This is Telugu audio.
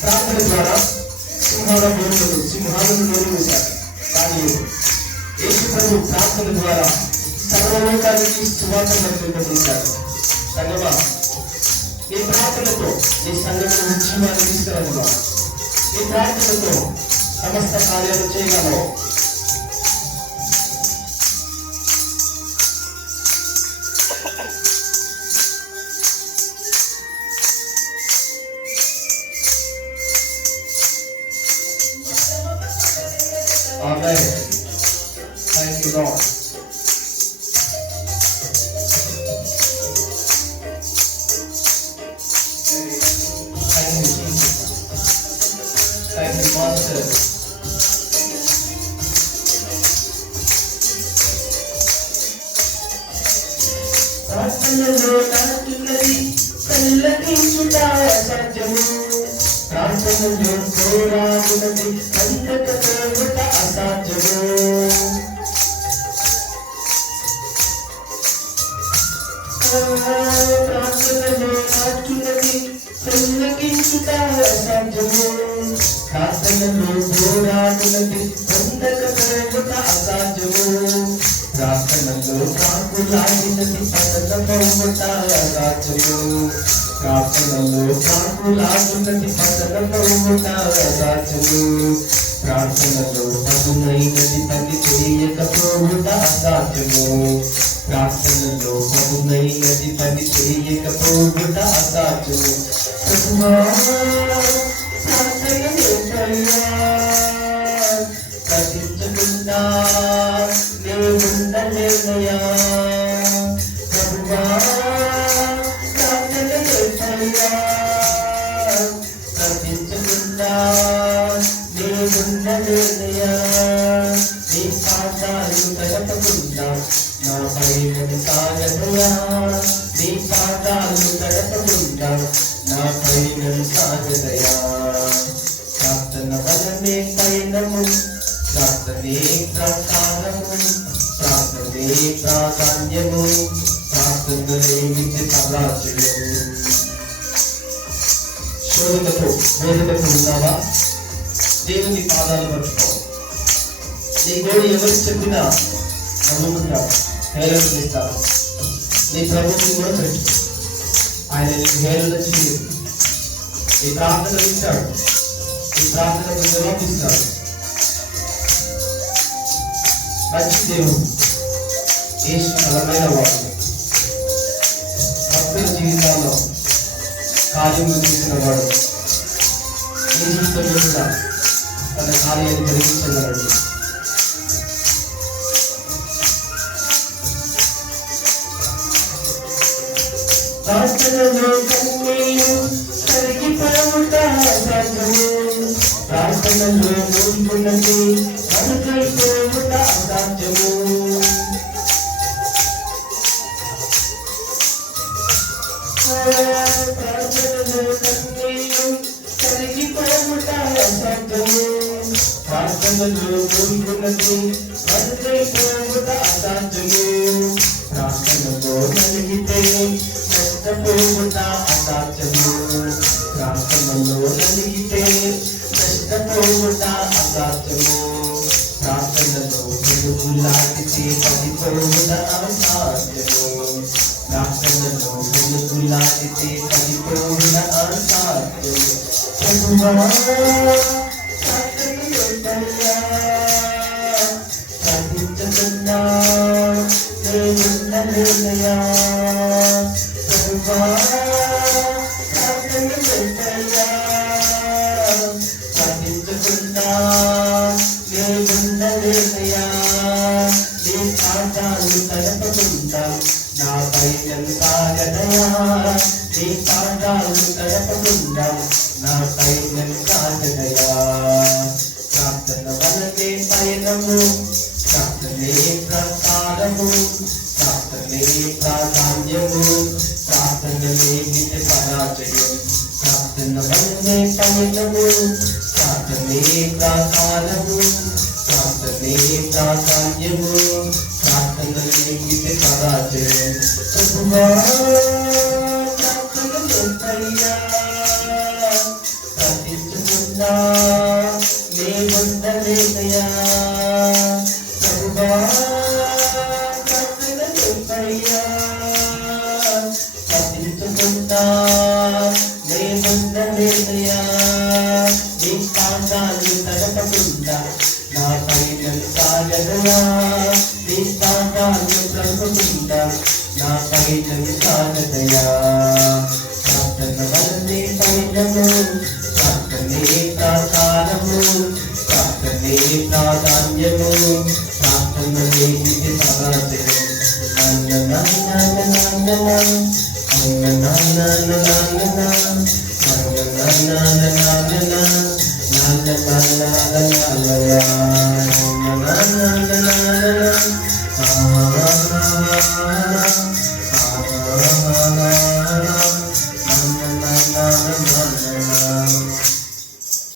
ప్రార్థన ద్వారా సింహాలను నోరు వేశారు. కానీ యేసు ప్రభు ప్రార్థన ద్వారా సర్వలోకానికి సువార్త ప్రకటింపజేశారు. సంగమా, నీ ప్రార్థనతో నీ సంఘమును ఉద్యమాన్ని తీసుకురాగలవా? నీ ప్రార్థనతో సమస్త కార్యాలు చేయగలవు. Amen. Thank you, Lord. Thank you, Jesus. Thank you, Master. ప్రార్థనలో నాటున్నది కళ్ళకించుట అసాధ్యము. ప్రార్థనలో పోరాడున్నది కందకపోవుట అసాధ్యము. ప్రార్థనలో నాటున్నది కళ్ళకించుట అసాధ్యము. ప్రార్థనలో పోరాడున్నది కందకపోవుట అసాధ్యము. ప్రార్థనలో కాకులాడినది పతకపోవుట అసాధ్యము. ప్రార్థనలో కాకులాడున్నది పతకపోవుట అసాధ్యము. ప్రార్థనలో పదునైనది పని చేయకపోవుట అసాధ్యము. ప్రార్థనలో పదునైనది పని చేయకపోవుట అసాధ్యము. ప్రార్థించకుండా ఉండలేనయా ప్రభువా, ప్రార్థన చేసయ్యా. ప్రార్థించకుండా ఉండలేనయా. నీ పాదాలు తడపకుండా నా పైన సాగదయా. నీ పాదాలు తడపకుండా నా పైన సాగదయా. ప్రార్థన వలనే పైనము, ప్రార్థనే ప్రకారము, ప్రార్థనే ప్రాధాన్యము, ప్రార్థనలే విద్య పరాజయము. శోధనతో బోధనతో ఉన్నావా? దేవుని పాదాలు పట్టుకో. నీ గోడు ఎవరు చెప్పినా నమ్ముకుంటావు, హేళన చేస్తావు. నీ ప్రభుత్వం కూడా పెట్టు. ఆయన నీకు హేళన చేయడు. నీ ప్రార్థన ఇచ్చాడు, నీ ప్రార్థనకు జవాబిస్తాడు. మంచి దేవుడు, యేసు బలమైన వాడు. భక్తుల జీవితాల్లో కార్యములు చేసిన వాడు. నీ జీవితంలో కూడా తన కార్యాన్ని జరిగించగలడు. ప్రార్థనలో కన్నీరు కరిగిపోవుట అసాధ్యము. ప్రార్థనలో నోచుకున్నది అనుకైపోవుట అసాధ్యము. ప్రార్థనలో కన్నీరు కరిగిపోవుట అసాధ్యము. ప్రార్థనలో నోచుకున్నది అనుకైపోవుట అసాధ్యము. ప్రార్థనలో నలిగితే నష్టపోవుట అసాధ్యము. ప్రార్థనలో నలిగితే నష్టపోవుట అసాధ్యము. ప్రార్థనలో వెలుగులాడితే పడిపోవుట అసాధ్యము. ఇలాంటిది పరిపూర్ణ అసాధ్యం. ప్రభువా సాధ్యం ఏంటయ్యా, సాధించకున్నా నేనుండలేనయ్యా. ప్రభువా సాధ్యం ఏంటయ్యా, సాధించకున్నా నేనుండలేనయ్యా. నీ పాదాలు తడపకుండా నాపై నన్ను సాగదయా. నీ పాదాలు తడపకుండా నాపై నన్ను సాగదయా. ప్రార్థన వలనే పయనము, ప్రార్థనే ప్రసాదము, ప్రార్థనే ప్రాధాన్యము, ప్రార్థనలే నిజ పరాజయం. ప్రార్థన వలనే పయనము, ప్రార్థనే ప్రసాదము, ప్రార్థనే ప్రాధాన్యము, ప్రార్థనలే నిజ పరాజయం. ప్రభువా ప్రార్థన చేస్తయ్యా, ప్రార్థించుకున్నా నేనుండలేనయ్యా. ప్రభువా ప్రార్థన చేస్తయ్యా, ప్రార్థించుకున్నా నేనుండలేనయ్యా. నీ పాదాలు తడపకుండా నాపై నన్ను సాగదయా. నీ పాదాలు తడపకుండా నాపై నన్ను సాగదయా. ప్రార్థన వలనే పయనము, ప్రార్థనే ప్రసాదము, ప్రార్థనే ప్రాధాన్యము, ప్రార్థనలే నిజ పరాజయం.